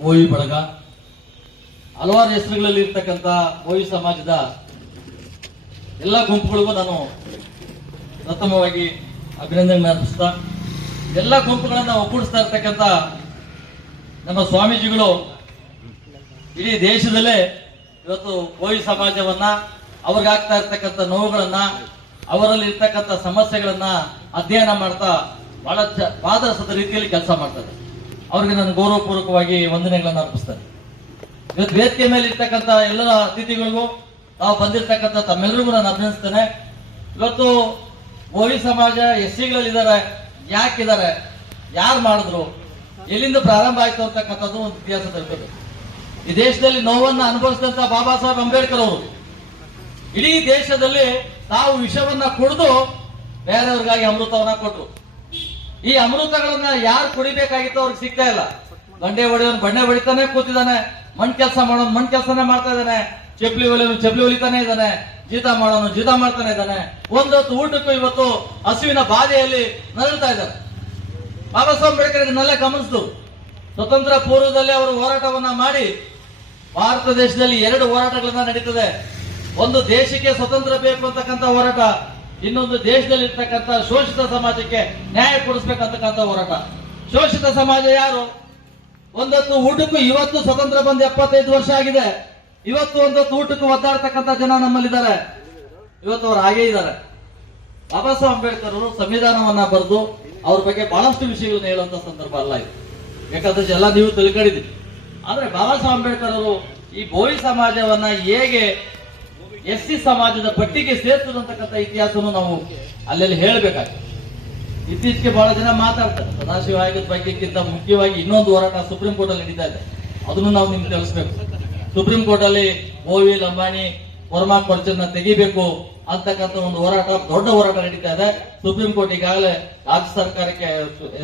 ಬೋವಿ ಬಳಗ, ಹಲವಾರು ಹೆಸರುಗಳಲ್ಲಿ ಇರ್ತಕ್ಕಂಥ ಬೋವಿ ಸಮಾಜದ ಎಲ್ಲ ಗುಂಪುಗಳಿಗೂ ನಾನು ಪ್ರಥಮವಾಗಿ ಅಭಿನಂದನೆ ಅರ್ಪಿಸ್ತಾ, ಎಲ್ಲ ಗುಂಪುಗಳನ್ನ ಒಗ್ಗೂಡಿಸ್ತಾ ಇರ್ತಕ್ಕಂಥ ನಮ್ಮ ಸ್ವಾಮೀಜಿಗಳು ಇಡೀ ದೇಶದಲ್ಲೇ ಇವತ್ತು ಬೋವಿ ಸಮಾಜವನ್ನ, ಅವ್ರಿಗಾಗ್ತಾ ಇರ್ತಕ್ಕಂಥ ನೋವುಗಳನ್ನ, ಅವರಲ್ಲಿ ಇರ್ತಕ್ಕಂಥ ಸಮಸ್ಯೆಗಳನ್ನ ಅಧ್ಯಯನ ಮಾಡ್ತಾ ಬಹಳ ಪಾದರಸದ ರೀತಿಯಲ್ಲಿ ಕೆಲಸ ಮಾಡ್ತಾರೆ. ಅವ್ರಿಗೆ ನಾನು ಗೌರವಪೂರ್ವಕವಾಗಿ ವಂದನೆಗಳನ್ನು ಅರ್ಪಿಸ್ತೇನೆ. ಇವತ್ತು ವೇದಿಕೆ ಮೇಲೆ ಇರ್ತಕ್ಕಂಥ ಎಲ್ಲ ಅತಿಥಿಗಳಿಗೂ, ನಾವು ಬಂದಿರತಕ್ಕಂಥ ತಮ್ಮೆಲ್ಲರಿಗೂ ನಾನು ಅಭಿನಂದಿಸ್ತೇನೆ. ಇವತ್ತು ಬೋವಿ ಸಮಾಜ ಎಸ್ಸಿಗಳಲ್ಲಿದ್ದಾರೆ, ಯಾಕಿದ್ದಾರೆ, ಯಾರು ಮಾಡಿದ್ರು, ಎಲ್ಲಿಂದ ಪ್ರಾರಂಭ ಆಯ್ತು ಅಂತಕ್ಕಂಥದ್ದು ಒಂದು ಇತಿಹಾಸ ತಿಳ್ಕೋಬೇಕು. ಈ ದೇಶದಲ್ಲಿ ನೋವನ್ನ ಅನುಭವಿಸಿದಂತ ಬಾಬಾ ಸಾಹೇಬ್ ಅಂಬೇಡ್ಕರ್ ಅವರು ಇಡೀ ದೇಶದಲ್ಲಿ ತಾವು ವಿಷವನ್ನ ಕುಡಿದು ಬೇರೆಯವ್ರಿಗಾಗಿ ಅಮೃತವನ್ನ ಕೊಟ್ಟರು. ಈ ಅಮೃತಗಳನ್ನ ಯಾರು ಕುಡಿಬೇಕಾಗಿತ್ತು ಅವ್ರಿಗೆ ಸಿಗ್ತಾ ಇಲ್ಲ. ಬಂಡೆ ಹೊಡೆಯೋನು ಬಂಡೆ ಹೊಡಿತಾನೆ ಕೂತಿದ್ದಾನೆ, ಮಣ್ ಕೆಲಸ ಮಾಡೋನು ಮಣ್ ಕೆಲಸನೇ ಮಾಡ್ತಾ ಇದ್ದಾನೆ, ಚಪ್ಲಿ ಹೊಲಿಯೋನು ಚಪ್ಲಿ ಹೊಲಿತಾನೆ ಇದ್ದಾನೆ, ಜೀತ ಮಾಡೋನು ಜೀತ ಮಾಡ್ತಾನೆ ಇದ್ದಾನೆ. ಒಂದೊತ್ತು ಊಟಕ್ಕೂ ಇವತ್ತು ಹಸುವಿನ ಬಾಧೆಯಲ್ಲಿ ನರಳ್ತಾ ಇದ್ದಾರೆ. ಬಾಬಾ ಸಾಹೇಬ್ ಅಂಬೇಡ್ಕರ್ ಇದನ್ನೆಲ್ಲ ಗಮನಿಸಿದ್ರು. ಸ್ವತಂತ್ರ ಪೂರ್ವದಲ್ಲಿ ಅವರು ಹೋರಾಟವನ್ನ ಮಾಡಿ, ಭಾರತ ದೇಶದಲ್ಲಿ 2 ಹೋರಾಟಗಳನ್ನ ನಡೀತದೆ. ಒಂದು ದೇಶಕ್ಕೆ ಸ್ವತಂತ್ರ ಬೇಕು ಅಂತಕ್ಕಂಥ ಹೋರಾಟ, ಇನ್ನೊಂದು ದೇಶದಲ್ಲಿ ಇರ್ತಕ್ಕಂಥ ಶೋಷಿತ ಸಮಾಜಕ್ಕೆ ನ್ಯಾಯ ಕೊಡಿಸ್ಬೇಕಂತಕ್ಕಂಥ ಹೋರಾಟ. ಶೋಷಿತ ಸಮಾಜ ಯಾರು? ಒಂದೊತ್ತು ಊಟಕ್ಕೂ, ಇವತ್ತು ಸ್ವತಂತ್ರ ಬಂದು 75 ವರ್ಷ ಆಗಿದೆ, ಇವತ್ತು ಒಂದೊತ್ತು ಊಟಕ್ಕೂ ಒದ್ದಾಡ್ತಕ್ಕಂಥ ಜನ ನಮ್ಮಲ್ಲಿದ್ದಾರೆ. ಇವತ್ತು ಅವರು ಹಾಗೇ ಇದ್ದಾರೆ. ಬಾಬಾ ಸಾಹೇಬ್ ಅಂಬೇಡ್ಕರ್ ಅವರು ಸಂವಿಧಾನವನ್ನ ಬರೆದು ಅವ್ರ ಬಗ್ಗೆ ಬಹಳಷ್ಟು ವಿಷಯಗಳನ್ನ ಹೇಳುವಂತ ಸಂದರ್ಭ ಅಲ್ಲ ಇದು, ಬೇಕಾದಷ್ಟು ಎಲ್ಲ ನೀವು ತಿಳ್ಕೊಂಡಿದ್ದೀವಿ. ಆದ್ರೆ ಬಾಬಾ ಸಾಹೇಬ್ ಅಂಬೇಡ್ಕರ್ ಅವರು ಈ ಬೋವಿ ಸಮಾಜವನ್ನ ಹೇಗೆ ಎಸ್ಸಿ ಸಮಾಜದ ಪಟ್ಟಿಗೆ ಸೇರ್ತದಂತಕ್ಕಂಥ ಇತಿಹಾಸವನ್ನು ನಾವು ಅಲ್ಲೆಲ್ಲಿ ಹೇಳಬೇಕಾಗ್ತದೆ. ಇತ್ತೀಚೆಗೆ ಬಹಳ ಜನ ಮಾತಾಡ್ತಾರೆ ಸದಾಶಿವ ಆಯೋಗದ ಬಗ್ಗೆಕ್ಕಿಂತ ಮುಖ್ಯವಾಗಿ ಇನ್ನೊಂದು ಹೋರಾಟ ಸುಪ್ರೀಂ ಕೋರ್ಟ್ ಅಲ್ಲಿ ನಡೀತಾ ಇದೆ. ಅದನ್ನು ನಾವು ನಿಮ್ಗೆ ತಿಳಿಸ್ಬೇಕು. ಸುಪ್ರೀಂ ಕೋರ್ಟ್ ಅಲ್ಲಿ ಬೋವಿ, ಲಂಬಾಣಿ, ವರ್ಮಾ ಕೊರ್ಚನ್ನ ತೆಗಿಬೇಕು ಅಂತಕ್ಕಂಥ ಒಂದು ಹೋರಾಟ, ದೊಡ್ಡ ಹೋರಾಟ ನಡೀತಾ ಇದೆ. ಸುಪ್ರೀಂ ಕೋರ್ಟ್ ಈಗಾಗಲೇ ರಾಜ್ಯ ಸರ್ಕಾರಕ್ಕೆ,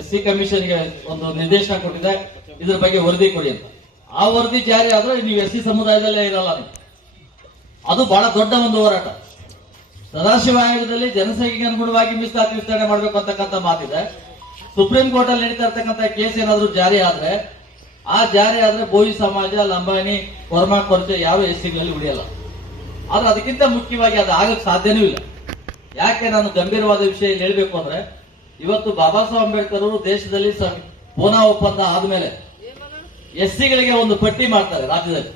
ಎಸ್ಸಿ ಕಮಿಷನ್ಗೆ ಒಂದು ನಿರ್ದೇಶನ ಕೊಟ್ಟಿದೆ, ಇದ್ರ ಬಗ್ಗೆ ವರದಿ ಕೊಡಿ ಅಂತ. ಆ ವರದಿ ಜಾರಿ ಆದ್ರೆ ನೀವು ಎಸ್ಸಿ ಸಮುದಾಯದಲ್ಲೇ ಇರಲ್ಲ. ಅದು ಬಹಳ ದೊಡ್ಡ ಒಂದು ಹೋರಾಟ. ಸದಾಶಿವ ಆಯೋಗದಲ್ಲಿ ಜನಸಂಖ್ಯೆಗೆ ಅನುಗುಣವಾಗಿ ಮೀಸಲಾತಿ ವಿಸ್ತರಣೆ ಮಾಡಬೇಕು ಅಂತಕ್ಕಂಥ ಮಾತಿದೆ. ಸುಪ್ರೀಂ ಕೋರ್ಟ್ ಅಲ್ಲಿ ನಡೀತಾ ಇರ್ತಕ್ಕಂಥ ಕೇಸ್ ಏನಾದ್ರೂ ಜಾರಿ ಆದ್ರೆ ಬೋವಿ ಸಮಾಜ, ಲಂಬಾಣಿ, ವರ್ಮಾ ಕೊರ್ಚೆ ಯಾವ ಎಸ್ಸಿಗಳಲ್ಲಿ ಉಳಿಯಲ್ಲ. ಆದ್ರೆ ಅದಕ್ಕಿಂತ ಮುಖ್ಯವಾಗಿ ಅದು ಆಗಕ್ಕೆ ಸಾಧ್ಯನೂ ಇಲ್ಲ. ಯಾಕೆ ನಾನು ಗಂಭೀರವಾದ ವಿಷಯ ಹೇಳ್ಬೇಕು ಅಂದ್ರೆ, ಇವತ್ತು ಬಾಬಾ ಸಾಹೇಬ್ ಅಂಬೇಡ್ಕರ್ ಅವರು ದೇಶದಲ್ಲಿ ಪೂನಾ ಒಪ್ಪಂದ ಆದ್ಮೇಲೆ ಎಸ್ಸಿಗಳಿಗೆ ಒಂದು ಪಟ್ಟಿ ಮಾಡ್ತಾರೆ ರಾಜ್ಯದಲ್ಲಿ.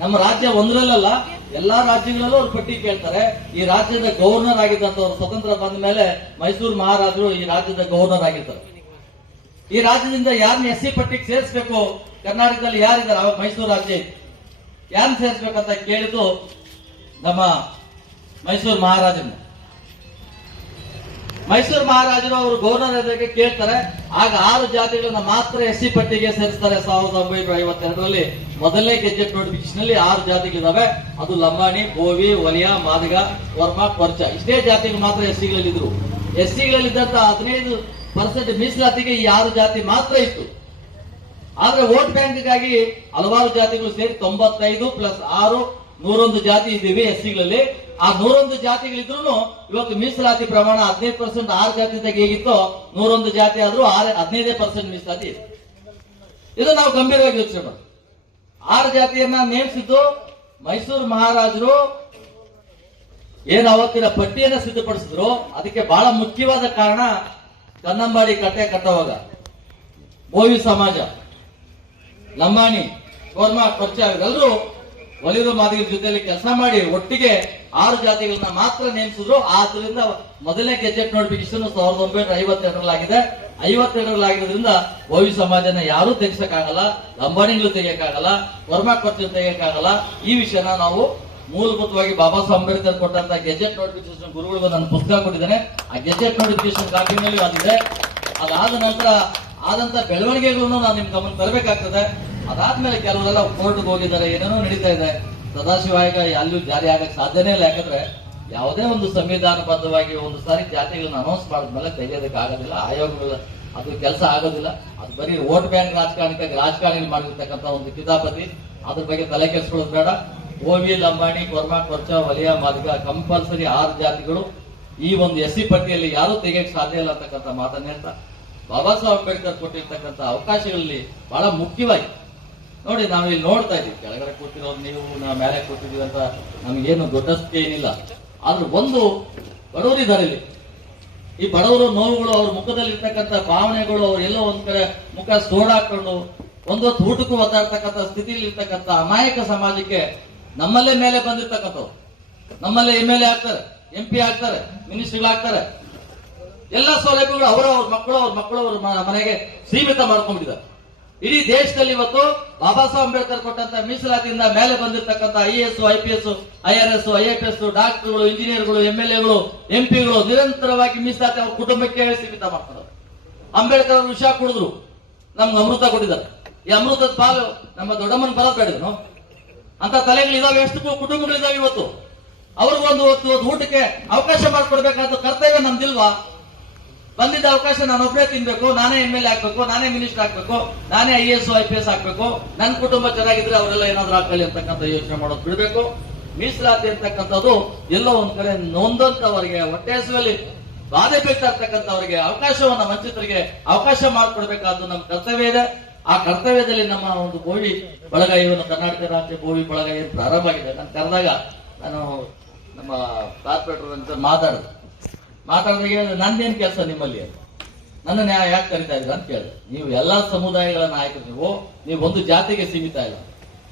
ನಮ್ಮ ರಾಜ್ಯ ಒಂದರಲ್ಲ, ಎಲ್ಲಾ ರಾಜ್ಯಗಳಲ್ಲೂ ಅವ್ರು ಪಟ್ಟಿ ಕೇಳ್ತಾರೆ. ಈ ರಾಜ್ಯದ ಗವರ್ನರ್ ಆಗಿದ್ದಂತವ್ರು ಸ್ವತಂತ್ರ ಬಂದ ಮೇಲೆ ಮೈಸೂರು ಮಹಾರಾಜರು ಈ ರಾಜ್ಯದ ಗವರ್ನರ್ ಆಗಿರ್ತಾರೆ. ಈ ರಾಜ್ಯದಿಂದ ಯಾರನ್ನ ಎಸ್ಸಿ ಪಟ್ಟಿಗೆ ಸೇರಿಸಬೇಕು, ಕರ್ನಾಟಕದಲ್ಲಿ ಯಾರಿದ್ದಾರೆ, ಅವಾಗ ಮೈಸೂರು ರಾಜ್ಯ ಯಾರನ್ನ ಸೇರಿಸಬೇಕಂತ ಕೇಳಿದ್ದು ನಮ್ಮ ಮೈಸೂರು ಮಹಾರಾಜರನ್ನ. ಮೈಸೂರು ಮಹಾರಾಜರು ಅವರು ಗವರ್ನರ್ ಎದುರಿಗೆ ಕೇಳ್ತಾರೆ. ಆಗ 6 ಜಾತಿಗಳನ್ನ ಮಾತ್ರ ಎಸ್ಸಿ ಪಟ್ಟಿಗೆ ಸೇರಿಸ್ತಾರೆ. 1952ರಲ್ಲಿ ಮೊದಲನೇ ಗೆಜೆಟ್ ನೋಟಿಫಿಕೇಶನ್ ಅಲ್ಲಿ 6 ಜಾತಿಗಳಿದಾವೆ. ಅದು ಲಂಬಾಣಿ, ಬೋವಿ, ವಲಿಯ, ಮಾದಿಗ, ವರ್ಮಾ, ಕೊರ್ಚ, ಇಷ್ಟೇ ಜಾತಿಗಳು ಮಾತ್ರ ಎಸ್ಸಿಗಳಲ್ಲಿದ್ರು. ಎಸ್ಸಿಗಳಲ್ಲಿದ್ದಂತ 15% ಮೀಸಲಾತಿಗೆ ಈ 6 ಜಾತಿ ಮಾತ್ರ ಇತ್ತು. ಆದ್ರೆ ವೋಟ್ ಬ್ಯಾಂಕ್ಗಾಗಿ ಹಲವಾರು ಜಾತಿಗಳು ಸೇರಿ 95 + 6 101 ಜಾತಿ ಇದ್ದೀವಿ ಎಸ್ಸಿಗಳಲ್ಲಿ. ಆ 101 ಜಾತಿಗಳಿದ್ರು ಇವತ್ತು ಮೀಸಲಾತಿ ಪ್ರಮಾಣ 15%. 6 ಜಾತಿದಾಗ ಹೇಗಿತ್ತು 101 ಜಾತಿ ಆದ್ರೂ 15% ಮೀಸಲಾತಿ ಇದೆ. ಇದು ನಾವು ಗಂಭೀರವಾಗಿ ಯೋಚನೆ ಮಾಡಿ 6 ಜಾತಿಯನ್ನ ನೇಮಿಸಿದ್ದು ಮೈಸೂರು ಮಹಾರಾಜರು. ಏನು ಅವತ್ತಿನ ಪಟ್ಟಿಯನ್ನ ಸಿದ್ಧಪಡಿಸಿದ್ರು, ಅದಕ್ಕೆ ಬಹಳ ಮುಖ್ಯವಾದ ಕಾರಣ ಕನ್ನಂಬಾಡಿ ಕಟ್ಟೆ ಕಟ್ಟುವಾಗ ಬೋವಿ ಸಮಾಜ, ಲಂಬಾಣಿ, ವರ್ಮಾ, ಕೊರ್ಚ ಇವರೆಲ್ಲರೂ ಒಲಿರು ಮಾದಿಗರ ಜೊತೆಯಲ್ಲಿ ಕೆಲಸ ಮಾಡಿ ಒಟ್ಟಿಗೆ 6 ಜಾತಿಗಳನ್ನ ಮಾತ್ರ ನೇಮಿಸಿದ್ರು. ಆದ್ರಿಂದ ಮೊದಲನೇ ಗೆಜೆಟ್ ನೋಟಿಫಿಕೇಶನ್ 1952ರಲ್ಲಾಗಿದೆ. 52ರಲ್ಲಾಗಿರೋದ್ರಿಂದ ಬೋವಿ ಸಮಾಜನ ಯಾರೂ ತೆಗಿಸಕ್ಕಾಗಲ್ಲ, ಲಂಬಾಣಿಗಳು ತೆಗಿಯಕ್ಕಾಗಲ್ಲ, ವರ್ಮಾ ಕೊರ್ಚ ತೆಗಿಯಕ್ಕಾಗಲ್ಲ. ಈ ವಿಷಯನ ನಾವು ಮೂಲಭೂತವಾಗಿ ಬಾಬಾ ಸಾಹೇಬ್ ಅಂಬೇಡ್ಕರ್ ಕೊಟ್ಟಂತ ಗೆಜೆಟ್ ನೋಟಿಫಿಕೇಶನ್ ಗುರುಗಳಿಗೂ ನನ್ನ ಪುಸ್ತಕ ಕೊಟ್ಟಿದ್ದೇನೆ. ಆ ಗೆಜೆಟ್ ನೋಟಿಫಿಕೇಶನ್ ಕಾಪಿನಲ್ಲಿ ಅದಿದೆ. ಅದಾದ ನಂತರ ಆದಂತ ಬೆಳವಣಿಗೆಗಳನ್ನು ನಾನು ನಿಮ್ ಗಮನ ತರಬೇಕಾಗ್ತದೆ. ಅದಾದ್ಮೇಲೆ ಕೆಲವರೆಲ್ಲ ಕೋರ್ಟ್ಗೆ ಹೋಗಿದ್ದಾರೆ, ಏನೇನೋ ನಡೀತಾ ಇದೆ. ಸದಾಶಿವ ಆಯೋಗ ಅಲ್ಲೂ ಜಾರಿ ಆಗಕ್ಕೆ ಸಾಧ್ಯನೇ ಇಲ್ಲ. ಯಾಕಂದ್ರೆ ಯಾವುದೇ ಒಂದು ಸಂವಿಧಾನಬದ್ಧವಾಗಿ ಒಂದು ಸಾರಿ ಜಾತಿಗಳನ್ನ ಅನೌನ್ಸ್ ಮಾಡಿದ್ಮೇಲೆ ತೆಗೆಯೋದಕ್ಕೆ ಆಗೋದಿಲ್ಲ. ಆಯೋಗಗಳ ಅದು ಕೆಲಸ ಆಗೋದಿಲ್ಲ. ಅದು ಬರೀ ವೋಟ್ ಬ್ಯಾಂಕ್ ರಾಜಕಾರಣಿಗಳು ಮಾಡಿರ್ತಕ್ಕಂಥ ಒಂದು ಕಿತಾಪತಿ. ಅದ್ರ ಬಗ್ಗೆ ತಲೆ ಕೆಡಿಸ್ಕೊಳ್ಳೋದು ಬೇಡ. ಬೋವಿ, ಲಂಬಾಣಿ, ವರ್ಮಾ, ಕೊರ್ಚ, ವಲಿಯ, ಮಾದಿಗ ಕಂಪಲ್ಸರಿ 6 ಜಾತಿಗಳು ಈ ಒಂದು ಎಸ್ಸಿ ಪಟ್ಟಿಯಲ್ಲಿ ಯಾರೂ ತೆಗೆಯಕ್ಕೆ ಸಾಧ್ಯ ಇಲ್ಲ ಅಂತಕ್ಕಂಥ ಮಾತನ್ನ ಹೇಳ್ತಾ, ಬಾಬಾ ಸಾಹೇಬ್ ಅಂಬೇಡ್ಕರ್ ಕೊಟ್ಟಿರ್ತಕ್ಕಂಥ ಅವಕಾಶಗಳಲ್ಲಿ ಬಹಳ ಮುಖ್ಯವಾಗಿ ನೋಡಿ ನಾವು ಇಲ್ಲಿ ನೋಡ್ತಾ ಇದೀವಿ, ಕೆಳಗಡೆ ಕೂತಿರೋದು ನೀವು, ನಾವು ಮೇಲೆ ಕೂತಿದೀವಿ ಅಂತ ನಮಗೇನು ದೊಡ್ಡಸ್ತಿ ಏನಿಲ್ಲ. ಆದ್ರೆ ಒಂದು ಬಡವರಿದ್ದಾರೆ ಇಲ್ಲಿ. ಈ ಬಡವರು ನೋವುಗಳು, ಅವ್ರ ಮುಖದಲ್ಲಿ ಇರ್ತಕ್ಕಂಥ ಭಾವನೆಗಳು, ಅವ್ರು ಎಲ್ಲೋ ಒಂದ್ ಕಡೆ ಮುಖ ಸೋಡಾಕೊಂಡು ಒಂದೊತ್ತು ಊಟಕ್ಕೂ ಒದ್ದಾಡ್ತಕ್ಕಂಥ ಸ್ಥಿತಿಯಲ್ಲಿ ಇರ್ತಕ್ಕಂಥ ಅಮಾಯಕ ಸಮಾಜಕ್ಕೆ ನಮ್ಮಲ್ಲೇ ಮೇಲೆ ಬಂದಿರ್ತಕ್ಕಂಥವ್ರು, ನಮ್ಮಲ್ಲೇ MLA ಆಗ್ತಾರೆ, MP ಆಗ್ತಾರೆ, ಮಿನಿಸ್ಟ್ರಿಗಳಾಗ್ತಾರೆ. ಎಲ್ಲ ಸೌಲಭ್ಯಗಳು ಅವ್ರ ಮಕ್ಕಳು ಅವ್ರ ಮನೆಗೆ ಸೀಮಿತ ಮಾಡ್ಕೊಂಡ್ಬಿಟ್ಟಿದ್ದಾರೆ. ಇಡೀ ದೇಶದಲ್ಲಿ ಇವತ್ತು ಬಾಬಾ ಸಾಹೇಬ್ ಅಂಬೇಡ್ಕರ್ ಕೊಟ್ಟಂತ ಮೀಸಲಾತಿಯಿಂದ ಮೇಲೆ ಬಂದಿರತಕ್ಕಂಥ IAS, IPS, IRS, IFS, ಡಾಕ್ಟರ್ಗಳು, ಇಂಜಿನಿಯರ್ಗಳು, MLAಗಳು, MP ಗಳು ನಿರಂತರವಾಗಿ ಮೀಸಲಾತಿ ಅವ್ರ ಕುಟುಂಬಕ್ಕೆ ಸೀಮಿತ ಮಾಡ್ತಾರೆ. ಅಂಬೇಡ್ಕರ್ ಅವರು ವಿಷ ಕುಡಿದ್ರು, ನಮ್ಗೆ ಅಮೃತ ಕೊಟ್ಟಿದ್ದಾರೆ. ಈ ಅಮೃತದ ಪಾಲು ನಮ್ಮ ದೊಡ್ಡಮ್ಮನ ಬಲ ಬೇಡನು ಅಂತ ತಲೆಗಳಿದಾವೆ. ಎಷ್ಟು ಕುಟುಂಬಗಳಿದಾವೆ ಇವತ್ತು. ಅವ್ರಿಗೊಂದು ಊಟಕ್ಕೆ ಅವಕಾಶ ಮಾಡಿಕೊಡ್ಬೇಕಾದ ಕರ್ತವ್ಯ ನಮ್ದಿಲ್ವಾ? ಬಂದಿದ್ದ ಅವಕಾಶ ನಾನೊಬ್ಬರೇ ತಿನ್ಬೇಕು, ನಾನೇ MLA ಆಗ್ಬೇಕು, ನಾನೇ ಮಿನಿಸ್ಟರ್ ಆಗ್ಬೇಕು, ನಾನೇ IAS, IPS ಆಗ್ಬೇಕು, ನನ್ನ ಕುಟುಂಬ ಚೆನ್ನಾಗಿದ್ರೆ ಅವರೆಲ್ಲ ಏನಾದ್ರೂ ಹಾಕೊಳ್ಳಿ ಅಂತಕ್ಕಂಥ ಯೋಚನೆ ಮಾಡೋದು ಬಿಡಬೇಕು. ಮೀಸಲಾತಿ ಅಂತಕ್ಕಂಥದ್ದು ಎಲ್ಲೋ ಒಂದ್ ಕಡೆ ನೊಂದಂತವರಿಗೆ, ಹೊಟ್ಟೆ ಹಸುವಲ್ಲಿ ಬಾಧೆ ಬೀಳ್ತಾ ಇರ್ತಕ್ಕಂಥವರಿಗೆ, ಅವಕಾಶವನ್ನ ವಂಚಿತರಿಗೆ ಅವಕಾಶ ಮಾಡಿಕೊಡ್ಬೇಕಾದ್ದು ನಮ್ಮ ಕರ್ತವ್ಯ ಇದೆ. ಆ ಕರ್ತವ್ಯದಲ್ಲಿ ನಮ್ಮ ಒಂದು ಬೋವಿ ಬಳಗ, ಇವನು ಕರ್ನಾಟಕ ರಾಜ್ಯ ಬೋವಿ ಬಳಗ ಏನು ಪ್ರಾರಂಭ ಆಗಿದೆ. ನಾನು ಕರೆದಾಗ ನಾನು ನಮ್ಮ ಕಾರ್ಪೊರೇಟರ್ ಮಾತಾಡಿದಾಗ ನಂದೇನ್ ಕೆಲಸ ನಿಮ್ಮಲ್ಲಿ, ನನ್ನನ್ನು ಯಾಕೆ ಕರಿತಾ ಇದ್ರ ಅಂತ ಕೇಳಿದೆ. ನೀವು ಎಲ್ಲಾ ಸಮುದಾಯಗಳ ನಾಯಕರು, ನೀವು ಒಂದು ಜಾತಿಗೆ ಸೀಮಿತ ಇಲ್ಲ.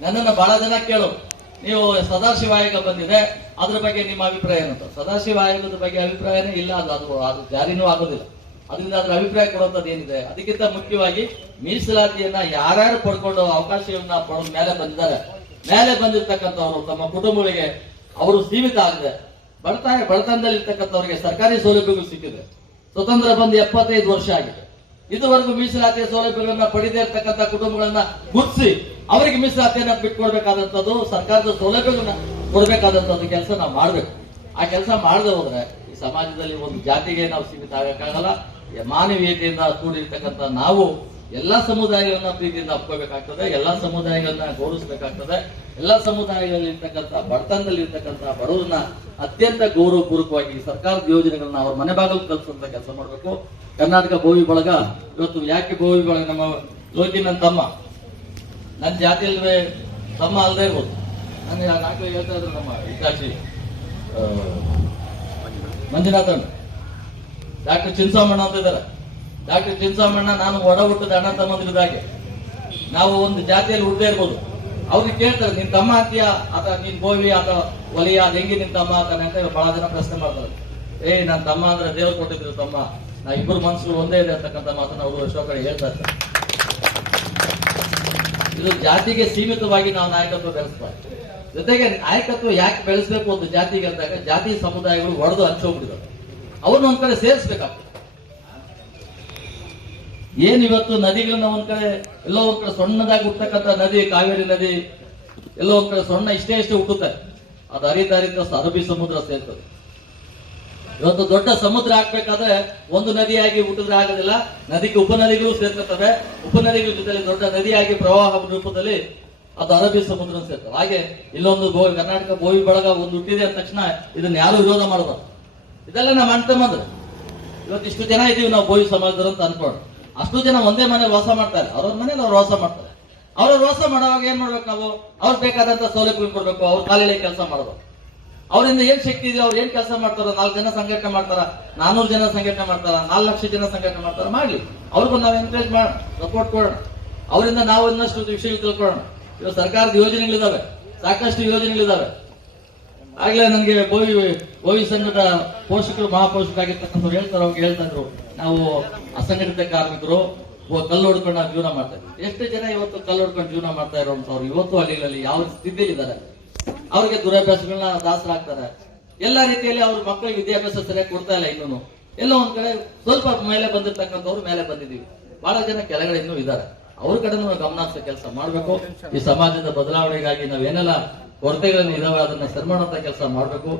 ನನ್ನನ್ನು ಬಹಳ ಜನ ಕೇಳೋದು, ನೀವು ಸದಾಶಿವ ಆಯೋಗ ಬಂದಿದೆ, ಅದ್ರ ಬಗ್ಗೆ ನಿಮ್ಮ ಅಭಿಪ್ರಾಯ ಏನಂತ. ಸದಾಶಿವ ಆಯೋಗದ ಬಗ್ಗೆ ಅಭಿಪ್ರಾಯನೇ ಇಲ್ಲ, ಅದು ಜಾರಿನೂ ಆಗೋದಿಲ್ಲ. ಅದರಿಂದ ಅದ್ರ ಅಭಿಪ್ರಾಯ ಕೊಡುವಂತದ್ದು ಏನಿದೆ. ಅದಕ್ಕಿಂತ ಮುಖ್ಯವಾಗಿ ಮೀಸಲಾತಿಯನ್ನ ಯಾರ್ಯಾರು ಪಡ್ಕೊಂಡು ಅವಕಾಶವನ್ನ ಪಡೆದ ಮೇಲೆ ಬಂದಿದ್ದಾರೆ, ಮೇಲೆ ಬಂದಿರ್ತಕ್ಕಂಥವ್ರು ತಮ್ಮ ಕುಟುಂಬಗಳಿಗೆ ಅವರು ಸೀಮಿತ ಆಗಿದೆ. ಬಡತನದಲ್ಲಿ ಇರ್ತಕ್ಕಂಥವ್ರಿಗೆ ಸರ್ಕಾರಿ ಸೌಲಭ್ಯಗಳು ಸಿಕ್ಕಿದೆ. ಸ್ವತಂತ್ರ ಬಂದು 75 ವರ್ಷ ಆಗಿದೆ. ಇದುವರೆಗೂ ಮೀಸಲಾತಿಯ ಸೌಲಭ್ಯಗಳನ್ನ ಪಡೆದೇ ಇರ್ತಕ್ಕಂಥ ಕುಟುಂಬಗಳನ್ನ ಗುರುತಿಸಿ ಅವರಿಗೆ ಮೀಸಲಾತಿಯನ್ನ ಬಿಟ್ಕೊಡ್ಬೇಕಾದಂಥದ್ದು, ಸರ್ಕಾರದ ಸೌಲಭ್ಯಗಳನ್ನ ಕೊಡ್ಬೇಕಾದಂಥದ್ದು ಕೆಲಸ ನಾವು ಮಾಡ್ಬೇಕು. ಆ ಕೆಲಸ ಮಾಡದೆ ಹೋದ್ರೆ ಈ ಸಮಾಜದಲ್ಲಿ ಒಂದು ಜಾತಿಗೆ ನಾವು ಸೀಮಿತ ಆಗಕ್ಕಾಗಲ್ಲ. ಮಾನವೀಯತೆಯಿಂದ ಕೂಡಿರ್ತಕ್ಕಂಥ ನಾವು ಎಲ್ಲಾ ಸಮುದಾಯಗಳನ್ನ ಪ್ರೀತಿಯಿಂದ ಒಪ್ಕೋಬೇಕಾಗ್ತದೆ, ಎಲ್ಲಾ ಸಮುದಾಯಗಳನ್ನ ಗೌರವಿಸಬೇಕಾಗ್ತದೆ. ಎಲ್ಲಾ ಸಮುದಾಯಗಳಲ್ಲಿ ಇರ್ತಕ್ಕಂಥ ಬಡತನದಲ್ಲಿ ಇರ್ತಕ್ಕಂಥ ಬಡವರನ್ನ ಅತ್ಯಂತ ಗೌರವಪೂರ್ವಕವಾಗಿ ಸರ್ಕಾರದ ಯೋಜನೆಗಳನ್ನ ಅವ್ರ ಮನೆ ಬಾಗಿಲು ತಲುಪಿಸುವಂತ ಕೆಲಸ ಮಾಡಬೇಕು. ಕರ್ನಾಟಕ ಬೋವಿ ಬಳಗ ಇವತ್ತು ಯಾಕೆ ಬೋವಿ ಬಳಗ, ನಮ್ಮ ಲೋಕಿ ನನ್ನ ತಮ್ಮ, ನನ್ನ ಜಾತಿಯಲ್ವೇ ತಮ್ಮ ಅಲ್ಲದೆ ಇರ್ಬೋದು. ನನಗೆ ನಾಲ್ಕು ಹೇಳ್ತಾ ಇದ್ರು ನಮ್ಮ ಹಿತಾಚಿ ಮಂಜುನಾಥ ಡಾಕ್ಟರ್ ಚಿನ್ಸಾಮಣ್ಣ ಅಂತ ಇದ್ದಾರೆ. ಡಾಕ್ಟರ್ ಚಿನ್ಸಾಮಣ್ಣ ನಾನು ಒಡ ಹುಟ್ಟದ ಅಣ್ಣ ತಮ್ಮಂದಿರದಾಗೆ ನಾವು ಒಂದು ಜಾತಿಯಲ್ಲಿ ಹುಟ್ಟದೇ ಇರ್ಬೋದು. ಅವ್ರಿಗೆ ಕೇಳ್ತಾರೆ, ನಿನ್ ತಮ್ಮ ಅಂತೀಯಾ ಅಥವಾ ನೀನ್ ಬೋವಿ ಅಥವಾ ಒಲಿಯ, ಅದ್ ಹೆಂಗಿ ನಿನ್ ತಮ್ಮ ಅಂತಾನೆ ಅಂತ ಬಹಳ ಜನ ಪ್ರಶ್ನೆ ಮಾಡ್ತಾರೆ. ನನ್ನ ತಮ್ಮ ಅಂದ್ರೆ ದೇವ್ರು ಕೊಟ್ಟಿದ್ರು ತಮ್ಮ, ನಾ ಇಬ್ಬರು ಮನಸ್ಸುಗಳು ಒಂದೇ ಇದೆ ಅಂತಕ್ಕಂಥ ಮಾತನ್ನ ಅವರು ಎಷ್ಟೋ ಕಡೆ ಹೇಳ್ತಾ ಇರ್ತಾರೆ. ಇದು ಜಾತಿಗೆ ಸೀಮಿತವಾಗಿ ನಾವು ನಾಯಕತ್ವ ಬೆಳೆಸಬಾರ್ದು. ಜೊತೆಗೆ ನಾಯಕತ್ವ ಯಾಕೆ ಬೆಳೆಸಬೇಕು ಒಂದು ಜಾತಿಗೆ ಅಂದಾಗ, ಜಾತಿ ಸಮುದಾಯಗಳು ಒಡೆದು ಹಂಚೋಗ್ಬಿಟ್ಟಿದ್ದಾರೆ. ಅವ್ರನ್ನ ಒಂದ್ ಕಡೆ ಸೇರಿಸ್ಬೇಕಾಗ್ತದೆ. ಏನ್ ಇವತ್ತು ನದಿಗಳನ್ನ ಒಂದ್ ಕಡೆ ಎಲ್ಲೋ ಒಂದ್ ಕಡೆ ಸಣ್ಣದಾಗಿ ಹುಟ್ಟತಕ್ಕಂಥ ನದಿ, ಕಾವೇರಿ ನದಿ ಎಲ್ಲೋ ಒಂದ್ ಕಡೆ ಸಣ್ಣ ಇಷ್ಟೇ ಹುಟ್ಟುತ್ತೆ. ಅದು ಹರಿತಾ ಅರಬ್ಬಿ ಸಮುದ್ರ ಸೇರ್ತದೆ. ಇವತ್ತು ದೊಡ್ಡ ಸಮುದ್ರ ಆಗ್ಬೇಕಾದ್ರೆ ಒಂದು ನದಿಯಾಗಿ ಹುಟ್ಟಿದ್ರೆ ಆಗೋದಿಲ್ಲ, ನದಿಗೆ ಉಪನದಿಗಳು ಸೇರ್ಕೊತವೆ. ಉಪನದಿಗಳ ಜೊತೆ ದೊಡ್ಡ ನದಿಯಾಗಿ ಪ್ರವಾಹ ರೂಪದಲ್ಲಿ ಅದು ಅರಬ್ಬಿ ಸಮುದ್ರ ಸೇರ್ತದೆ. ಹಾಗೆ ಇಲ್ಲೊಂದು ಕರ್ನಾಟಕ ಬೋವಿ ಬಳಗ ಒಂದು ಹುಟ್ಟಿದೆ ಅಂದ ತಕ್ಷಣ ಇದನ್ನ ಯಾರು ವಿರೋಧ ಮಾಡಬಾರ್ದು. ಇದೆಲ್ಲ ನಮ್ಮ ಅಣ್ತಮ್ಮಂದ್ರೆ ಇವತ್ತು ಇಷ್ಟು ಜನ ಇದೀವಿ ನಾವು ಬೋವಿ ಸಮಾಜದವರು ಅಂತ ಅನ್ಕೊಂಡು, ಅಷ್ಟು ಜನ ಒಂದೇ ಮನೇಲಿ ವಾಸ ಮಾಡ್ತಾರೆ. ಅವ್ರವ್ರ ಮನೇಲಿ ಅವ್ರು ವಾಸ ಮಾಡ್ತಾರೆ. ಅವ್ರವ್ರ ವಾಸ ಮಾಡುವಾಗ ಏನ್ ಮಾಡ್ಬೇಕು ನಾವು, ಅವ್ರಿಗೆ ಬೇಕಾದಂತ ಸೌಲಭ್ಯ ಕೊಡ್ಬೇಕು, ಅವ್ರ ಕಾಲಿಗೆ ಕೆಲಸ ಮಾಡಬೇಕು. ಅವರಿಂದ ಏನ್ ಶಕ್ತಿ ಇದೆ, ಅವ್ರು ಏನ್ ಕೆಲಸ ಮಾಡ್ತಾರ, 4 ಜನ ಸಂಘಟನೆ ಮಾಡ್ತಾರ, 400 ಜನ ಸಂಘಟನೆ ಮಾಡ್ತಾರ, 4 ಲಕ್ಷ ಜನ ಸಂಘಟನೆ ಮಾಡ್ತಾರ, ಮಾಡ್ಲಿ. ಅವ್ರಿಗೂ ನಾವು ಎನ್ಕರೇಜ್ ಮಾಡೋಣ, ಸಪೋರ್ಟ್ ಕೊಡೋಣ. ಅವರಿಂದ ನಾವು ಇನ್ನಷ್ಟು ವಿಷಯ ತಿಳ್ಕೊಳ್ಳೋಣ. ಇವಾಗ ಸರ್ಕಾರದ ಯೋಜನೆಗಳಿದಾವೆ, ಸಾಕಷ್ಟು ಯೋಜನೆಗಳಿದಾವೆ. ಆಗ್ಲೇ ನನಗೆ ಬೋವಿ ಸಂಘದ ಪೋಷಕರು, ಮಹಾಪೋಷಕರಾಗಿರ್ತಕ್ಕಂಥವ್ರು ಹೇಳ್ತಾ ಇದ್ರು, ನಾವು ಅಸಂಘಟಿತ ಕಾರ್ಮಿಕರು ಕಲ್ಲು ಹೊಡ್ಕೊಂಡು ನಾವು ಜೀವನ ಮಾಡ್ತಾ ಇದ್ವಿ. ಎಷ್ಟು ಜನ ಇವತ್ತು ಕಲ್ಲು ಹೊಡ್ಕೊಂಡು ಜೀವನ ಮಾಡ್ತಾ ಇರುವಂತವ್ರು ಇವತ್ತು ಹಳ್ಳಿಗಳಲ್ಲಿ ಯಾವ ಸ್ಥಿತಿಯಲ್ಲಿ ಇದ್ದಾರೆ. ಅವ್ರಿಗೆ ದುರಾಭ್ಯಾಸಗಳನ್ನ ದಾಸರಾಗ್ತಾರೆ. ಎಲ್ಲಾ ರೀತಿಯಲ್ಲಿ ಅವ್ರ ಮಕ್ಕಳಿಗೆ ವಿದ್ಯಾಭ್ಯಾಸ ಸರಿಯಾಗಿ ಕೊಡ್ತಾ ಇಲ್ಲ. ಇನ್ನೂ ಎಲ್ಲೋ ಒಂದ್ ಕಡೆ ಸ್ವಲ್ಪ ಮೇಲೆ ಬಂದಿರ್ತಕ್ಕಂಥವ್ರು ಮೇಲೆ ಬಂದಿದ್ದೀವಿ, ಬಹಳ ಜನ ಕೆಳಗಡೆ ಇನ್ನೂ ಇದ್ದಾರೆ. ಅವ್ರ ಕಡೆ ನಾವು ಗಮನ ಹರಿಸೋ ಕೆಲಸ ಮಾಡ್ಬೇಕು. ಈ ಸಮಾಜದ ಬದಲಾವಣೆಗಾಗಿ ನಾವೇನೆಲ್ಲ ಕೊರತೆಗಳನ್ನು ಇದಾವೆ ಅದನ್ನ ಸರಿ ಮಾಡುವಂತ ಕೆಲಸ ಮಾಡ್ಬೇಕು.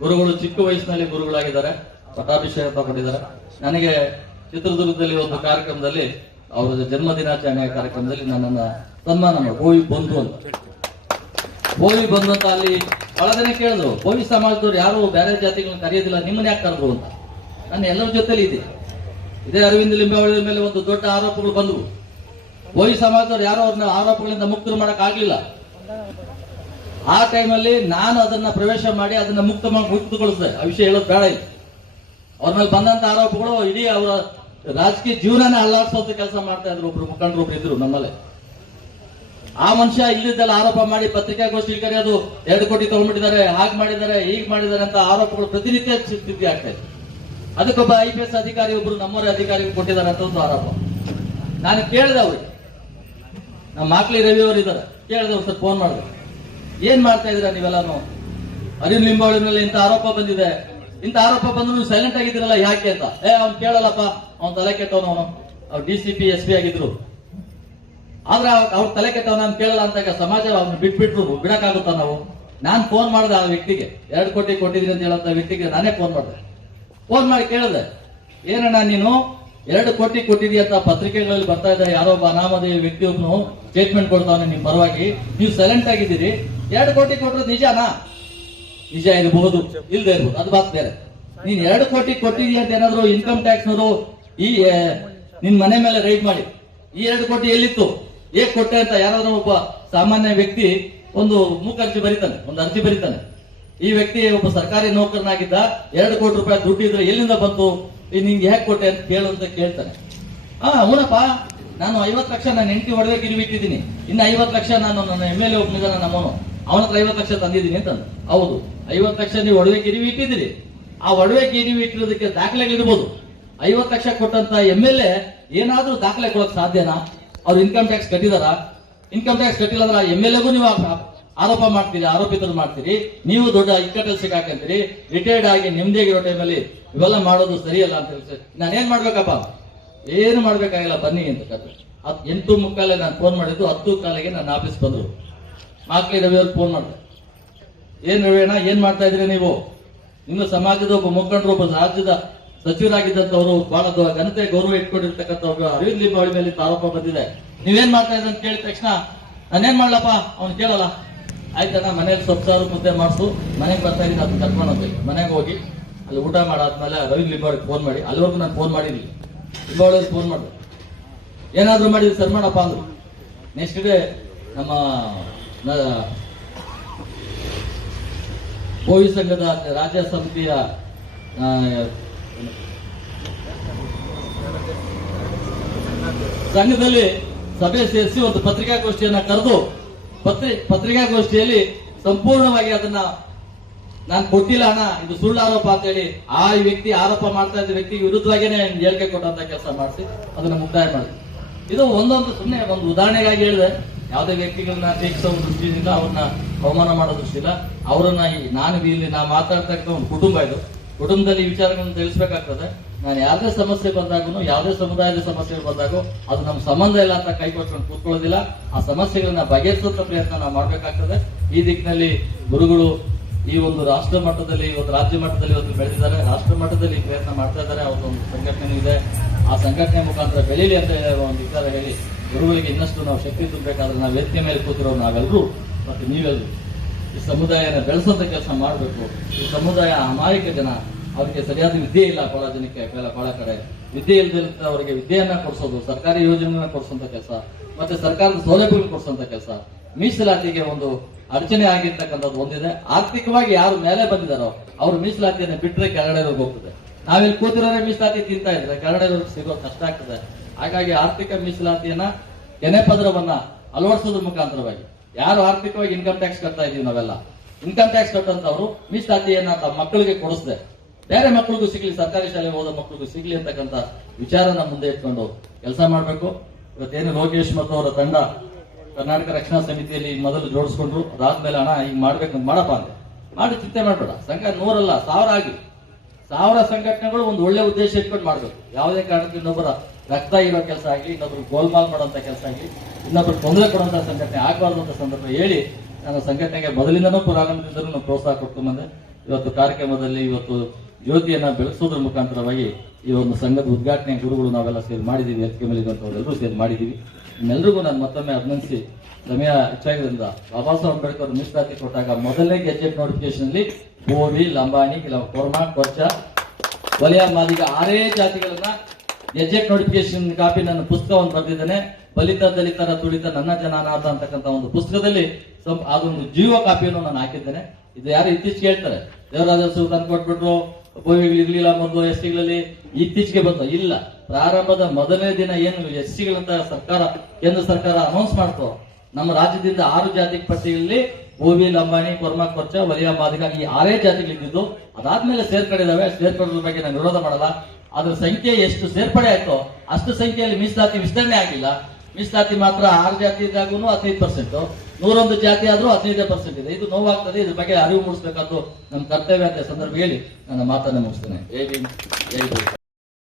ಗುರುಗಳು ಚಿಕ್ಕ ವಯಸ್ಸಿನಲ್ಲಿ ಗುರುಗಳಾಗಿದ್ದಾರೆ, ಪಟ್ಟಾಭಿಷೇಕ ತಗೊಂಡಿದ್ದಾರೆ. ನನಗೆ ಚಿತ್ರದುರ್ಗದಲ್ಲಿ ಒಂದು ಕಾರ್ಯಕ್ರಮದಲ್ಲಿ, ಅವರ ಜನ್ಮ ದಿನಾಚರಣೆ ಕಾರ್ಯಕ್ರಮದಲ್ಲಿ ನನ್ನನ್ನ ಸನ್ಮಾನ ಮಾಡಿ ಬೋವಿ ಬಂಧು ಅಂತ ಅಲ್ಲಿ ಬಹಳ ಜನ ಕೇಳಿದ್ರು, ಬೋವಿ ಸಮಾಜದವ್ರು ಯಾರು ಬೇರೆ ಜಾತಿಗಳನ್ನ ಕರೆಯೋದಿಲ್ಲ, ನಿಮ್ಮನ್ನ ಯಾಕೆ ಕರೆದ್ರು ಅಂತ. ನಾನು ಎಲ್ಲರ ಜೊತೆಲಿ ಇದೇ ಅರವಿಂದ ಲಿಂಬಾವಳಿ ಮೇಲೆ ಒಂದು ದೊಡ್ಡ ಆರೋಪಗಳು ಬಂದವು. ಬೋಯಿ ಸಮಾಜದವ್ರು ಯಾರೋ ಅವ್ರನ್ನ ಆರೋಪಗಳಿಂದ ಮುಕ್ತರು ಮಾಡಕ್ ಆಗ್ಲಿಲ್ಲ. ಆ ಟೈಮಲ್ಲಿ ನಾನು ಅದನ್ನ ಪ್ರವೇಶ ಮಾಡಿ ಅದನ್ನ ಮುಕ್ತಗೊಳಿಸಿದೆ. ಆ ವಿಷಯ ಹೇಳೋದು ಬೇಡ ಇಲ್ಲ. ಅವ್ರ ಮೇಲೆ ಬಂದಂತ ಆರೋಪಗಳು ಇಡೀ ಅವರ ರಾಜಕೀಯ ಜೀವನನೇ ಅಲ್ಲಾಡಿಸುವಂತ ಕೆಲಸ ಮಾಡ್ತಾ ಇದ್ರು. ಒಬ್ರು ಮುಖಂಡರು ಒಬ್ರು ಇದ್ರು ನಮ್ಮಲ್ಲೇ. ಆ ಮನುಷ್ಯ ಇಲ್ಲಿದ್ದೆಲ್ಲ ಆರೋಪ ಮಾಡಿ ಪತ್ರಿಕಾಗೋಷ್ಠಿ ಕರೆಯೋದು, 2 ಕೋಟಿ ತಗೊಂಡ್ಬಿಟ್ಟಿದ್ದಾರೆ, ಹಾಗೆ ಮಾಡಿದ್ದಾರೆ, ಹೀಗೆ ಮಾಡಿದ್ದಾರೆ ಅಂತ ಆರೋಪಗಳು ಪ್ರತಿನಿತ್ಯ ಸ್ಥಿತಿ ಆಗ್ತಾ ಇದೆ. ಅದಕ್ಕೊಬ್ಬ IPS ಅಧಿಕಾರಿ ಒಬ್ರು ನಮ್ಮವರೇ ಅಧಿಕಾರಿಗೆ ಕೊಟ್ಟಿದ್ದಾರೆ ಅಂತ ಒಂದು ಆರೋಪ. ನಾನು ಕೇಳಿದೆ ಅವ್ರಿಗೆ, ನಮ್ಮ ಮಾಕ್ಲಿ ರವಿ ಅವರು ಇದ್ದಾರೆ, ಕೇಳಿದೆ ಅವ್ರು ಸ್ವಲ್ಪ ಫೋನ್ ಮಾಡಿದೆ, ಏನ್ ಮಾಡ್ತಾ ಇದ್ದೀರಾ ನೀವೆಲ್ಲಾನು? ಅರವಿಂದ್ ಲಿಂಬಾವಳಿ ಮೇಲೆ ಇಂಥ ಆರೋಪ ಬಂದಿದೆ, ಇಂಥ ಆರೋಪ ಬಂದ್ರು ನೀವು ಸೈಲೆಂಟ್ ಆಗಿದ್ದೀರಲ್ಲ ಯಾಕೆ ಅಂತ. ಅವ್ನು ಕೇಳಲ್ಲಪ್ಪ, ಅವ್ನು ತಲೆ ಕೆಟ್ಟವನು, ಅವ್ರು DCP SP ಆಗಿದ್ರು, ಆದ್ರೆ ಅವ್ರ ತಲೆ ಕೆಟ್ಟವ್ ನಾನು ಕೇಳಲ್ಲ ಅಂತ ಸಮಾಜ ಅವ್ನು ಬಿಟ್ಬಿಟ್ರು. ಬಿಡಕ್ಕಾಗುತ್ತಾ ನಾವು? ನಾನ್ ಫೋನ್ ಮಾಡಿದೆ ಆ ವ್ಯಕ್ತಿಗೆ, 2 ಕೋಟಿ ಕೊಟ್ಟಿದ್ದೀನಿ ಅಂತ ಹೇಳಂತ ವ್ಯಕ್ತಿಗೆ ನಾನೇ ಫೋನ್ ಮಾಡಿದೆ. ಫೋನ್ ಮಾಡಿ ಕೇಳಿದೆ, ಏನಣ್ಣ ನೀನು 2 ಕೋಟಿ ಕೊಟ್ಟಿದೀಯ ಅಂತ ಪತ್ರಿಕೆಗಳಲ್ಲಿ ಬರ್ತಾ ಇದ್ದಾರೆ, ಯಾರೋ ಒಬ್ಬ ಅನಾಮಧೇಯ ವ್ಯಕ್ತಿ ಒಬ್ಬನು ಸ್ಟೇಟ್ಮೆಂಟ್ ಕೊಡ್ತಾವನೆ ನಿಮ್ ಪರವಾಗಿ, ನೀವು ಸೈಲೆಂಟ್ ಆಗಿದ್ದೀರಿ, 2 ಕೋಟಿ ಕೊಟ್ಟರು ನಿಜಾನಾ? ನಿಜ ಇರಬಹುದು, ಇಲ್ದೇ ಇರ್ಬೋದು, ಅದು ಬಾತ್ ಬೇರೆ. ನೀನ್ 2 ಕೋಟಿ ಕೊಟ್ಟಿದೀಯ ಅಂತ ಏನಾದ್ರು ಇನ್ಕಮ್ ಟ್ಯಾಕ್ಸ್ ನವರು ಈ ನಿನ್ ಮನೆ ಮೇಲೆ ರೈಡ್ ಮಾಡಿ, ಈ 2 ಕೋಟಿ ಎಲ್ಲಿತ್ತು, ಹೇಗ್ ಕೊಟ್ಟೆ ಅಂತ ಯಾರಾದ್ರೂ ಒಬ್ಬ ಸಾಮಾನ್ಯ ವ್ಯಕ್ತಿ ಒಂದು ಮೂಕರ್ಜಿ ಬರೀತಾನೆ, ಒಂದು ಅರ್ಜಿ ಬರೀತಾನೆ. ಈ ವ್ಯಕ್ತಿ ಒಬ್ಬ ಸರ್ಕಾರಿ ನೌಕರನಾಗಿದ್ದ, 2 ಕೋಟಿ ರೂಪಾಯಿ ದುಡ್ಡು ಇದ್ರೆ ಎಲ್ಲಿಂದ ಬಂತು, ನಿಂಗೆ ಹೇಗೆ ಕೊಟ್ಟೆ ಅಂತ ಕೇಳ್ತಾನೆ. ಹೂನಪ್ಪ, ನಾನು 50 ಲಕ್ಷ ನನ್ನ ಹೆಂಡತಿ ಒಡವೆ ಗಿರಿವಿಟ್ಟಿದ್ದೀನಿ, ಇನ್ನು 50 ಲಕ್ಷ ನಾನು ನನ್ನ MLA ಒಬ್ಬನಿದ್ದಾನೆ ನಮ್ಮವನು, ಅವನ ಹತ್ರ 50 ಲಕ್ಷ ತಂದಿದ್ದೀನಿ ಅಂತ. ಹೌದು, 50 ಲಕ್ಷ ನೀವು ಒಡವೆ ಗಿರಿವಿ ಇಟ್ಟಿದ್ದೀರಿ, ಆ ಒಡವೆ ಗಿರಿವಿ ಇಟ್ಟಿರೋದಕ್ಕೆ ದಾಖಲೆಗಳಿರ್ಬೋದು. 50 ಲಕ್ಷ ಕೊಟ್ಟಂತ MLA ಏನಾದ್ರೂ ದಾಖಲೆ ಕೊಡಕ್ ಸಾಧ್ಯನಾ? ಅವ್ರು ಇನ್ಕಮ್ ಟ್ಯಾಕ್ಸ್ ಕಟ್ಟಿದಾರ? ಇನ್ಕಮ್ ಟ್ಯಾಕ್ಸ್ ಕಟ್ಟಿಲ್ಲ ಅಂದ್ರೆ MLAಗೂ ನೀವು ಆರೋಪ ಮಾಡ್ತೀರಿ, ಆರೋಪಿತರು ಮಾಡ್ತೀರಿ, ನೀವು ದೊಡ್ಡ ಇಕ್ಕಟ್ಟಲ್ಲಿ ಸಿಕ್ಕಾಕಂತೀರಿ. ರಿಟೈರ್ಡ್ ಆಗಿ ನೆಮ್ಮದಿಯಾಗಿರೋ ಟೈಮಲ್ಲಿ ಇವೆಲ್ಲ ಮಾಡೋದು ಸರಿಯಲ್ಲ ಅಂತ ಹೇಳಿ ನಾನೇನ್ ಮಾಡ್ಬೇಕಪ್ಪ? ಏನು ಮಾಡ್ಬೇಕಾಗಿಲ್ಲ, ಬನ್ನಿ ಅಂತ ಕತೆ. 8:45 ನಾನು ಫೋನ್ ಮಾಡಿದ್ದು, 10:15 ನನ್ನ ಆಫೀಸ್ ಬಂದ್ರು. ಮಾಕ್ಲಿ ರವಿ ಅವ್ರಿಗೆ ಫೋನ್ ಮಾಡಿದೆ, ಏನ್ ರವಿಯಣ್ಣ ಏನ್ ಮಾಡ್ತಾ ಇದ್ರಿ ನೀವು? ನಿಮ್ಮ ಸಮಾಜದ ಒಬ್ಬ ಮುಖಂಡರು, ಒಬ್ಬ ರಾಜ್ಯದ ಸಚಿವರಾಗಿದ್ದಂತವ್ರು, ಬಹಳ ಘನತೆ ಗೌರವ ಇಟ್ಕೊಂಡಿರ್ತಕ್ಕಂಥವ್ರು, ಅರವಿಂದ್ ಲಿಂಬಾವಳಿ ಮೇಲೆ ಆರೋಪ ಬಂದಿದೆ, ನೀವೇನ್ ಮಾಡ್ತಾ ಇದ್ರಿ ಅಂತ ಕೇಳಿದ ತಕ್ಷಣ ನಾನೇನ್ ಮಾಡ್ಲಪ್ಪ, ಅವ್ನು ಕೇಳಲ್ಲ. ಆಯ್ತಣ್ಣ, ಮನೇಲಿ ಸೊಪ್ಸಾರು ಮುದ್ದೆ ಮಾಡಿಸು, ಮನೆಗೆ ಬರ್ತಾ ಇದ್ದೀನಿ, ಅದನ್ನ ಕರ್ಕೊಂಡು ಹೋಗ್ಬೇಕು. ಮನೆಗೆ ಹೋಗಿ ಅಲ್ಲಿ ಊಟ ಮಾಡಾದ್ಮೇಲೆ ಅರವಿಂದ್ ಲಿಂಬಾವಳಿಗೆ ಫೋನ್ ಮಾಡಿ, ಅಲ್ಲಿವರೆಗೂ ನಾನು ಫೋನ್ ಮಾಡಿದ್ವಿ, ಲಿಂಬಾವಳಿಗೆ ಫೋನ್ ಮಾಡಿದೆ, ಏನಾದ್ರೂ ಮಾಡಿದ್ರೆ ಸರ್ ಮಾಡಪ್ಪ ಅಂದ್ರು. ನೆಕ್ಸ್ಟ್ ಡೇ ನಮ್ಮ ಬೋವಿ ಸಂಘದ ರಾಜ್ಯ ಸಮಿತಿಯ ಸಂಘದಲ್ಲಿ ಸಭೆ ಸೇರಿಸಿ ಒಂದು ಪತ್ರಿಕಾಗೋಷ್ಠಿಯನ್ನ ಕರೆದು, ಪತ್ರಿಕಾಗೋಷ್ಠಿಯಲ್ಲಿ ಸಂಪೂರ್ಣವಾಗಿ ಅದನ್ನ ನಾನು ಕೊಟ್ಟಿಲ್ಲ ಹಣ, ಇದು ಸುಳ್ಳು ಆರೋಪ ಅಂತ ಹೇಳಿ ಆ ವ್ಯಕ್ತಿ ಆರೋಪ ಮಾಡ್ತಾ ಇದ್ದ ವ್ಯಕ್ತಿಗೆ ವಿರುದ್ಧವಾಗಿನೇ ಹೇಳಿಕೆ ಕೊಟ್ಟಂತ ಕೆಲಸ ಮಾಡಿಸಿ ಅದನ್ನ ಮುಕ್ತಾಯ ಮಾಡಿ. ಇದು ಒಂದೊಂದು ಸುಮ್ಮನೆ ಒಂದು ಉದಾಹರಣೆಗಾಗಿ ಹೇಳಿದೆ. ಯಾವುದೇ ವ್ಯಕ್ತಿಗಳನ್ನ ಟೀಕಿಸೋ ದೃಷ್ಟಿಯಿಂದ, ಅವ್ರನ್ನ ಅವಮಾನ ಮಾಡೋ ದೃಷ್ಟಿಲ್ಲ. ಅವರನ್ನ ನಾನು ಇಲ್ಲಿ ನಾ ಮಾತಾಡ್ತಕ್ಕಂಥ ಒಂದು ಕುಟುಂಬ, ಇದು ಕುಟುಂಬದಲ್ಲಿ ಈ ವಿಚಾರಗಳನ್ನು ತಿಳಿಸಬೇಕಾಗ್ತದೆ. ನಾನು ಯಾವುದೇ ಸಮಸ್ಯೆ ಬಂದಾಗೂ, ಯಾವುದೇ ಸಮುದಾಯದ ಸಮಸ್ಯೆಗಳು ಬಂದಾಗೂ ಅದು ನಮ್ಮ ಸಂಬಂಧ ಇಲ್ಲ ಅಂತ ಕೈ ಕೊಟ್ಕೊಂಡು ಕೂತ್ಕೊಳ್ಳೋದಿಲ್ಲ. ಆ ಸಮಸ್ಯೆಗಳನ್ನ ಬಗೆಹರಿಸುವಂತ ಪ್ರಯತ್ನ ನಾವು ಮಾಡ್ಬೇಕಾಗ್ತದೆ. ಈ ದಿಕ್ಕಿನಲ್ಲಿ ಗುರುಗಳು ಈ ಒಂದು ರಾಷ್ಟ್ರ ಮಟ್ಟದಲ್ಲಿ, ಇವತ್ತು ರಾಜ್ಯ ಮಟ್ಟದಲ್ಲಿ ಇವತ್ತು ಬೆಳೆದಿದ್ದಾರೆ, ರಾಷ್ಟ್ರ ಮಟ್ಟದಲ್ಲಿ ಪ್ರಯತ್ನ ಮಾಡ್ತಾ ಇದ್ದಾರೆ. ಅವತ್ತೊಂದು ಸಂಘಟನೆ ಇದೆ, ಆ ಸಂಘಟನೆ ಮುಖಾಂತರ ಬೆಳೀಲಿ ಅಂತ ಒಂದು ವಿಚಾರ ಹೇಳಿ ಗುರುಗಳಿಗೆ ಇನ್ನಷ್ಟು ನಾವು ಶಕ್ತಿ ತುಂಬಬೇಕಾದ್ರೆ ನಾವು ವೇದಿಕೆ ಮೇಲೆ ಕೂತಿರೋ ನಾವೆಲ್ಲರೂ ಮತ್ತೆ ನೀವೆಲ್ಲರೂ ಈ ಸಮುದಾಯನ ಬೆಳೆಸುವಂತ ಕೆಲಸ ಮಾಡಬೇಕು. ಈ ಸಮುದಾಯ ಅಮಾಯಕ ಜನ, ಅವರಿಗೆ ಸರಿಯಾದ ವಿದ್ಯೆ ಇಲ್ಲ, ಬಹಳ ಜನಕ್ಕೆ ಬಹಳ ಕಡೆ ವಿದ್ಯೆ ಇಲ್ಲದಿರುತ್ತ ಅವರಿಗೆ ವಿದ್ಯೆಯನ್ನ ಕೊಡಿಸೋದು, ಸರ್ಕಾರಿ ಯೋಜನೆಗಳನ್ನ ಕೊಡಿಸುವಂತ ಕೆಲಸ, ಮತ್ತೆ ಸರ್ಕಾರದ ಸೌಲಭ್ಯಗಳು ಕೊಡಿಸುವಂತ ಕೆಲಸ. ಮೀಸಲಾತಿಗೆ ಒಂದು ಅಡಚಣೆ ಆಗಿರ್ತಕ್ಕಂಥದ್ದು ಒಂದಿದೆ. ಆರ್ಥಿಕವಾಗಿ ಯಾರು ಮೇಲೆ ಬಂದಿದ್ದಾರೋ ಅವರು ಮೀಸಲಾತಿಯನ್ನು ಬಿಟ್ಟರೆ ಕೆಳಗಡೆ ಹೋಗ್ತದೆ. ನಾವಿಲ್ಲಿ ಕೂತಿರೋರೇ ಮೀಸಲಾತಿ ತಿಂತಾ ಇದ್ರೆ ಕೆಳಗಡೆ ಸಿಗೋ ಕಷ್ಟ ಆಗ್ತದೆ. ಹಾಗಾಗಿ ಆರ್ಥಿಕ ಮೀಸಲಾತಿಯನ್ನ ಕೆನೆ ಪದರವನ್ನ ಅಳವಡಿಸೋದ್ರ ಮುಖಾಂತರವಾಗಿ ಯಾರು ಆರ್ಥಿಕವಾಗಿ ಇನ್ಕಮ್ ಟ್ಯಾಕ್ಸ್ ಕಟ್ತಾ ಇದೀವಿ ನಾವೆಲ್ಲ, ಇನ್ಕಮ್ ಟ್ಯಾಕ್ಸ್ ಕಟ್ಟಂತವ್ರು ಮೀಸಲಾತಿಯನ್ನ ತಮ್ಮ ಮಕ್ಕಳಿಗೆ ಕೊಡಿಸದೆ ಬೇರೆ ಮಕ್ಕಳಿಗೂ ಸಿಗ್ಲಿ, ಸರ್ಕಾರಿ ಶಾಲೆಗೆ ಹೋದ ಮಕ್ಕಳಿಗೂ ಸಿಗ್ಲಿ ಅಂತಕ್ಕಂಥ ವಿಚಾರನ ಮುಂದೆ ಇಟ್ಕೊಂಡು ಕೆಲಸ ಮಾಡಬೇಕು. ಇವತ್ತೇನು ಲೋಕೇಶ್ ಮತ್ತು ಅವರ ತಂಡ ಕರ್ನಾಟಕ ರಕ್ಷಣಾ ಸಮಿತಿಯಲ್ಲಿ ಮೊದಲು ಜೋಡಿಸ್ಕೊಂಡ್ರು. ಅದಾದ್ಮೇಲೆ ಹಣ ಈಗ ಮಾಡ್ಬೇಕು ಮಾಡಪ್ಪ ಅಂತ ಮಾಡಿ ಚಿಂತೆ ಮಾಡಬೇಡ. ಸಂಘ 100 ಅಲ್ಲ 1000 ಆಗಿ 1000 ಸಂಘಟನೆಗಳು ಒಂದು ಒಳ್ಳೆ ಉದ್ದೇಶ ಇಟ್ಕೊಂಡು ಮಾಡ್ಬೇಕು. ಯಾವುದೇ ಕಾರಣಕ್ಕೆ ಇನ್ನೊಬ್ಬರ ರಕ್ತ ಇರೋ ಕೆಲಸ ಆಗಲಿ, ಇನ್ನೊಬ್ರು ಗೋಲ್ಮಾಲ್ ಮಾಡುವಂತ ಕೆಲಸ ಆಗಲಿ, ಇನ್ನೊಬ್ರು ತೊಂದರೆ ಕೊಡುವಂತ ಸಂಘಟನೆ ಆಗಬಾರ್ದು ಅಂತ ಸಂದರ್ಭ ಹೇಳಿ ನಾನು ಸಂಘಟನೆಗೆ ಮೊದಲಿಂದನೂ ಪ್ರಾರಂಭದಿಂದಲೂ ನಾವು ಪ್ರೋತ್ಸಾಹ ಕೊಟ್ಟು ಬಂದೆ. ಇವತ್ತು ಕಾರ್ಯಕ್ರಮದಲ್ಲಿ ಇವತ್ತು ಜ್ಯೋತಿಯನ್ನ ಬೆಳೆಸೋದ್ರ ಮುಖಾಂತರವಾಗಿ ಈ ಒಂದು ಸಂಘದ ಉದ್ಘಾಟನೆ ಗುರುಗಳು ನಾವೆಲ್ಲ ಸೇರಿ ಮಾಡಿದೀವಿ. ವೇದಿಕೆ ಮೇಲೆ ಇರುವಂತವರೆಲ್ಲರೂ ಸೇರಿ ಮಾಡಿದೀವಿ. ನಿಮ್ಮೆಲ್ಲರಿಗೂ ನಾನು ಮತ್ತೊಮ್ಮೆ ಅಭಿನಂದಿಸಿ, ಸಮಯ ಹೆಚ್ಚಾಗಿದ್ದರಿಂದ ಬಾಬಾ ಸಾಹೇಬ್ ಅಂಬೇಡ್ಕರ್ ಮೀಸಲಾತಿ ಕೊಟ್ಟಾಗ ಮೊದಲನೇ ಗೆಜೆಟ್ ನೋಟಿಫಿಕೇಶನ್ ಅಲ್ಲಿ ಬೋವಿ, ಲಂಬಾಣಿ, ಕೋರ್ಮಾ, ಕೊರ್ಚ, ವಲಯ, ಮಾದಿಗ 6 ಜಾತಿಗಳನ್ನ ಗೆಜೆಟ್ ನೋಟಿಫಿಕೇಶನ್ ಕಾಪಿ ನನ್ನ ಪುಸ್ತಕವನ್ನು ಬರೆದಿದ್ದೇನೆ. ಬಲಿತ ದಲಿತರ ತುಳಿತ ನನ್ನ ಜನ ಅನಾಥ ಅಂತಕ್ಕಂಥ ಒಂದು ಪುಸ್ತಕದಲ್ಲಿ ಅದೊಂದು ಜೀವ ಕಾಪಿಯನ್ನು ನಾನು ಹಾಕಿದ್ದೇನೆ. ಇದು ಯಾರು ಇತ್ತೀಚೆಗೆ ಹೇಳ್ತಾರೆ ದೇವರಾಜ ತಂದು ಕೊಟ್ಬಿಟ್ರು, ಗೋವಿಗಳು ಇರ್ಲಿಲ್ಲ ಮೊದಲು ಎಸ್ಟಿಗಳಲ್ಲಿ, ಇತ್ತೀಚೆಗೆ ಬಂತು. ಇಲ್ಲ, ಪ್ರಾರಂಭದ ಮೊದಲನೇ ದಿನ ಏನು ಎಸ್ಟಿಗಳಂತ ಕೇಂದ್ರ ಸರ್ಕಾರ ಅನೌನ್ಸ್ ಮಾಡ್ತು, ನಮ್ಮ ರಾಜ್ಯದಿಂದ 6 ಜಾತಿ ಪಟ್ಟಿಯಲ್ಲಿ ಓಬಿ, ಲಂಬಾಣಿ, ಕೊರ್ಮಾ, ಕೊರ್ಚ, ವಲಿಯ, ಮಾದಿಗ ಈ 6 ಜಾತಿಗಳಿದ್ದು ಅದಾದ್ಮೇಲೆ ಸೇರ್ಪಡಿದಾವೆ. ಸೇರ್ಪಡೆ ಬಗ್ಗೆ ನಾನು ವಿರೋಧ ಮಾಡಲ್ಲ. ಅದ್ರ ಸಂಖ್ಯೆ ಎಷ್ಟು ಸೇರ್ಪಡೆ ಆಯ್ತೋ ಅಷ್ಟು ಸಂಖ್ಯೆಯಲ್ಲಿ ಮೀಸಲಾತಿ ವಿಸ್ತರಣೆ ಆಗಿಲ್ಲ. ಮೀಸಲಾತಿ ಮಾತ್ರ 6 ಜಾತಿ ಇದ್ದಾಗೂ 15%, 101 ಜಾತಿ ಆದ್ರೂ 15% ಇದೆ. ಇದು ನೋವಾಗ್ತದೆ. ಇದ್ರ ಬಗ್ಗೆ ಅರಿವು ಮೂಡಿಸಬೇಕಾದ್ದು ನಮ್ಮ ಕರ್ತವ್ಯ ಅಂತ ಸಂದರ್ಭ ಹೇಳಿ ನನ್ನ ಮಾತನ್ನು ಮುಗಿಸ್ತೇನೆ. ಜೈ ಭೀಮ್, ಜೈ ಭೀಮ್.